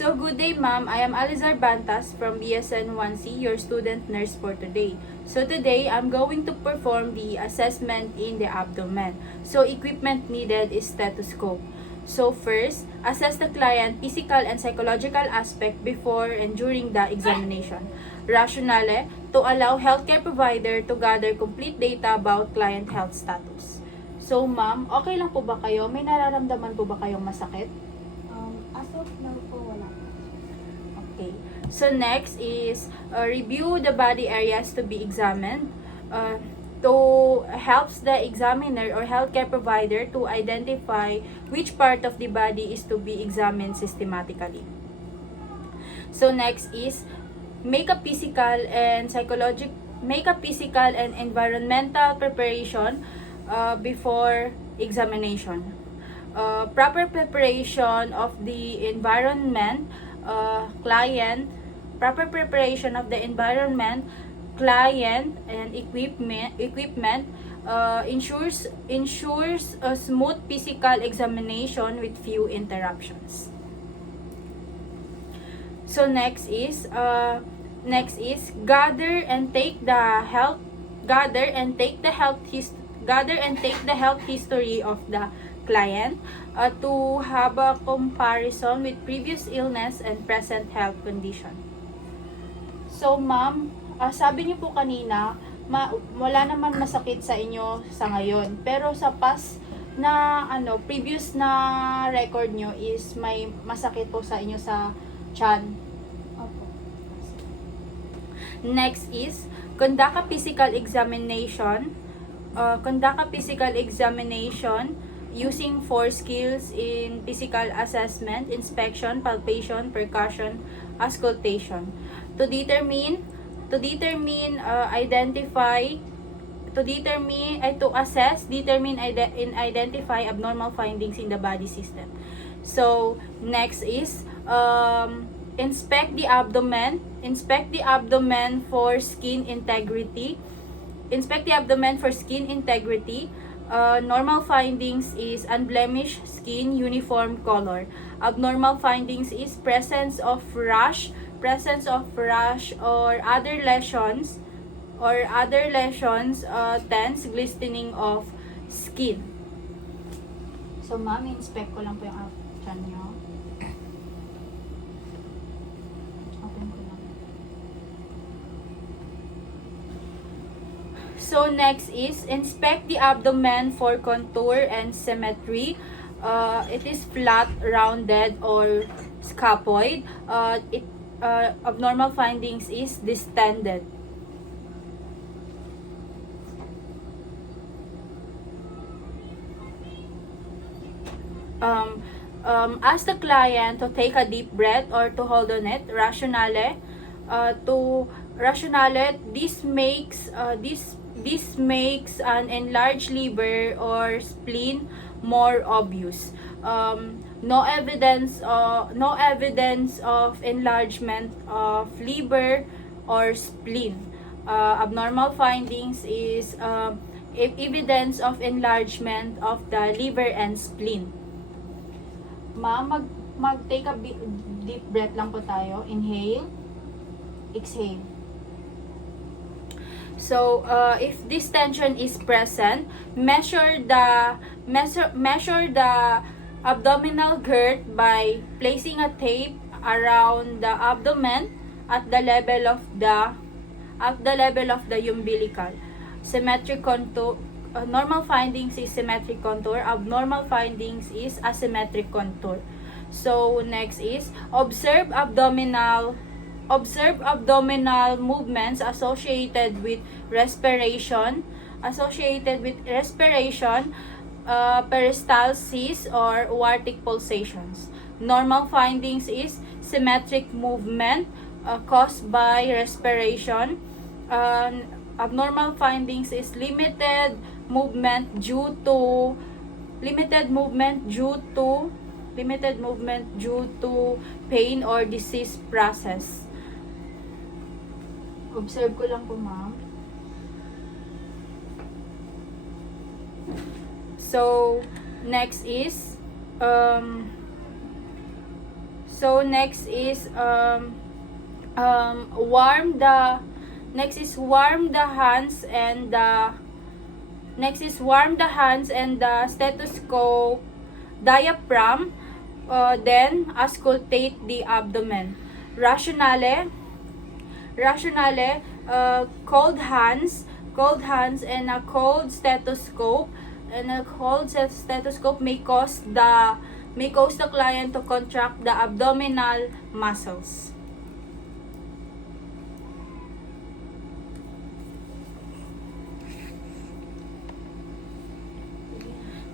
So, good day, ma'am. I am Alizar Bantas from BSN 1C, your student nurse for today. So, today, I'm going to perform the assessment in the abdomen. So, equipment needed is stethoscope. So, first, assess the client physical and psychological aspect before and during the examination. Rationale, to allow healthcare provider to gather complete data about client health status. So, ma'am, okay lang po ba kayo? May nararamdaman po ba kayong masakit? As of now po, wala po. Okay. So next is review the body areas to be examined. To helps the examiner or healthcare provider to identify which part of the body is to be examined systematically. So next is make a physical and environmental preparation before examination. Proper preparation of the environment, client and equipment ensures a smooth physical examination with few interruptions. So next is gather and take the health history of the client to have a comparison with previous illness and present health condition. So ma'am, sabi niyo po kanina, wala naman masakit sa inyo sa ngayon. Pero sa past na previous na record nyo is may masakit po sa inyo sa tiyan. Opo. Next is conduct a physical examination using 4 skills in physical assessment, inspection, palpation, percussion, auscultation to identify abnormal findings in the body system. So next is inspect the abdomen for skin integrity. Normal findings is unblemished skin, uniform color. Abnormal findings is presence of rash or other lesions, tense, glistening of skin. So ma'am, inspect ko lang po yung tiyan nyo. Open ko lang. So next is inspect the abdomen for contour and symmetry. It is flat, rounded, or scaphoid. Abnormal findings is distended. Ask the client to take a deep breath or to hold on it. Rationale, this makes an enlarged liver or spleen more obvious. No evidence of enlargement of liver or spleen. Abnormal findings is evidence of enlargement of the liver and spleen. Ma'am, mag-take a deep breath lang po tayo. Inhale, exhale. So, if this tension is present, measure the abdominal girth by placing a tape around the abdomen at the level of the umbilical. Symmetric contour. Normal findings is symmetric contour. Abnormal findings is asymmetric contour. So next is observe abdominal movements associated with respiration, peristalsis or aortic pulsations. Normal findings is symmetric movement caused by respiration. Abnormal findings is limited movement due to pain or disease process. Observe ko lang po, ma'am. So, next is So next is warm the hands and the stethoscope diaphragm, then auscultate the abdomen. Rationale, cold hands and a cold stethoscope may cause the client to contract the abdominal muscles.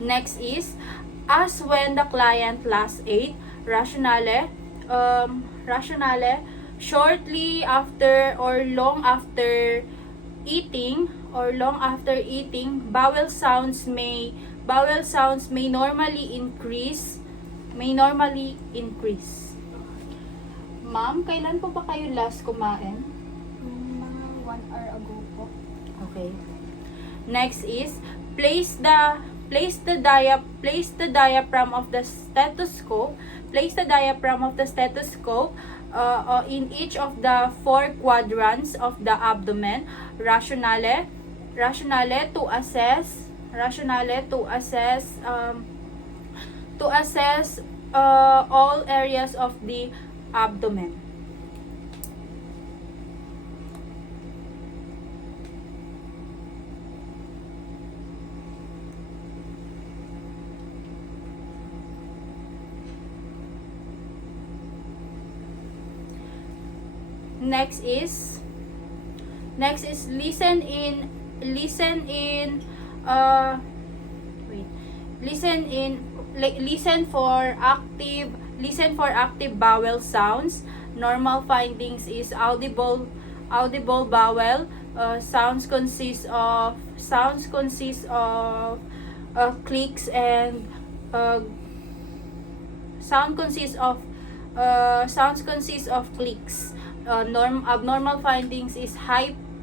Next is, as when the client last ate. Rationale, shortly after or long after eating, bowel sounds may normally increase. Ma'am, kailan po ba kayo last kumain? Mga 1 hour ago po. Okay. Next is, place the diaphragm of the stethoscope. In each of the 4 quadrants of the abdomen. Rationale to assess all areas of the abdomen. Next is listen for active bowel sounds. Normal findings is audible bowel. Sounds consist of clicks and sounds consist of clicks. Abnormal findings is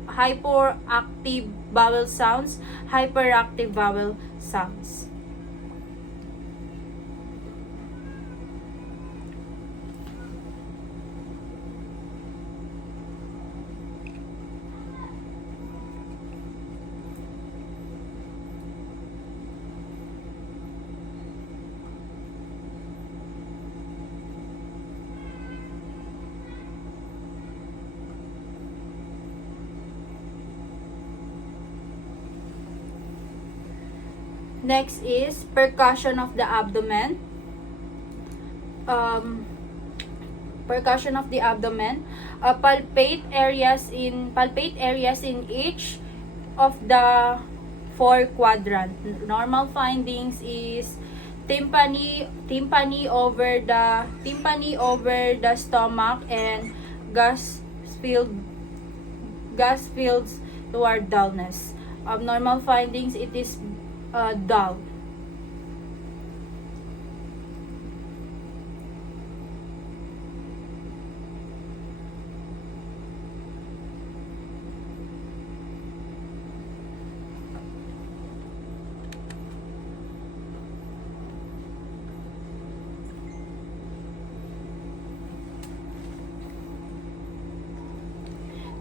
hyperactive bowel sounds. Next is percussion of the abdomen. Palpate areas in each of the 4 quadrant. Normal findings is tympani over the stomach and gas fields toward dullness. Abnormal findings, it is dull.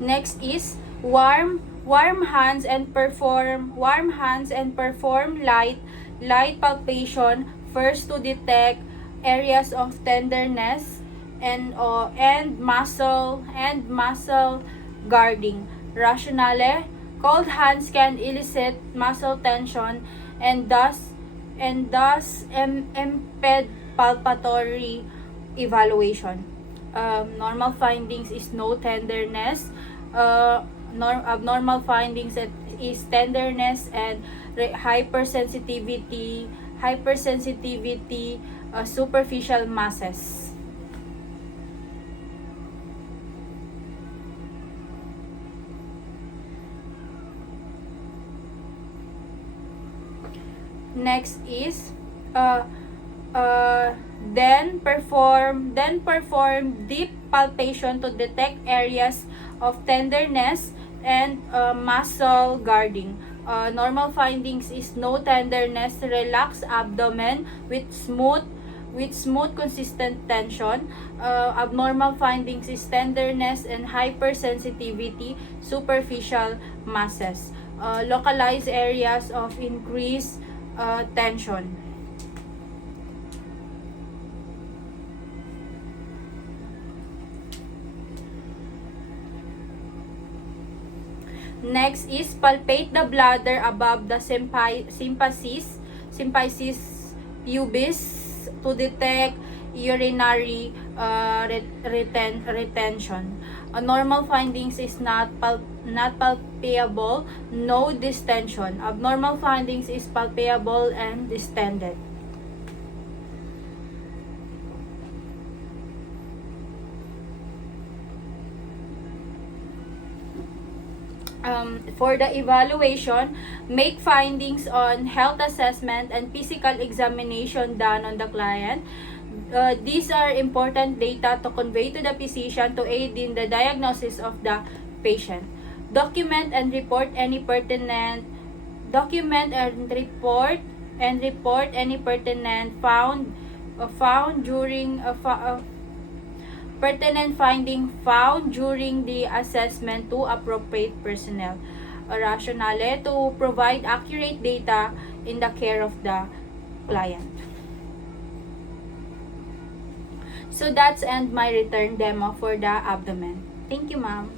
Next is warm hands and perform light palpation first to detect areas of tenderness and muscle guarding. Rationale, cold hands can elicit muscle tension and thus impede palpatory evaluation. Normal findings is no tenderness. Abnormal findings is tenderness and hypersensitivity, superficial masses. Next is then perform deep palpation to detect areas of tenderness and muscle guarding. Normal findings is no tenderness, relaxed abdomen with smooth with smooth, consistent tension. Abnormal findings is tenderness and hypersensitivity, superficial masses, localized areas of increased tension. Next is palpate the bladder above the symphysis pubis to detect urinary retention. Normal findings is not palpable, no distension. Abnormal findings is palpable and distended. For the evaluation, make findings on health assessment and physical examination done on the client. These are important data to convey to the physician to aid in the diagnosis of the patient. Document and report any pertinent found during pertinent finding found during the assessment to appropriate personnel. Rationale to provide accurate data in the care of the client. So that's end my return demo for the abdomen. Thank you, ma'am.